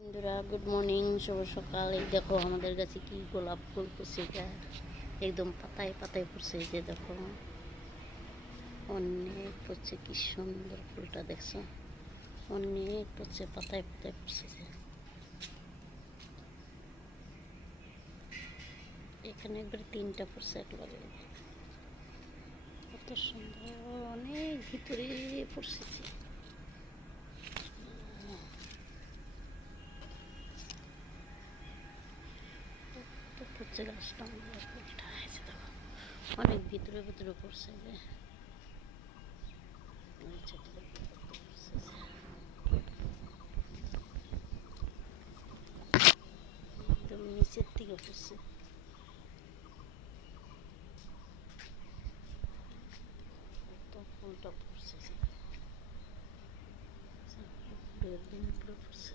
বন্ধুরা, good morning, শুভ সকাল। এই দেখো আমাদের কাছে কি গোলাপ ফুল ফুটছে, এটা একদম পাতায় পাতায় ফুটছে। এই যে দেখো অনেক ফুটছে, কি সুন্দর ফুলটা দেখছো, অনেক ফুটছে, পাতায় পাতায় ফুটছে। এখানে একবারে তিনটা ফুটছে একবারে, কত সুন্দর, অনেক ভিতরে ফুটছে। ফুটছে গাছটা, ফুলটা হয়েছে দেখো, অনেক ভিতরে ভিতরে পড়ছে। যে একদম নিচের দিকে পড়ছে, ফুলটা পড়ছে, একদম উপরে পড়ছে।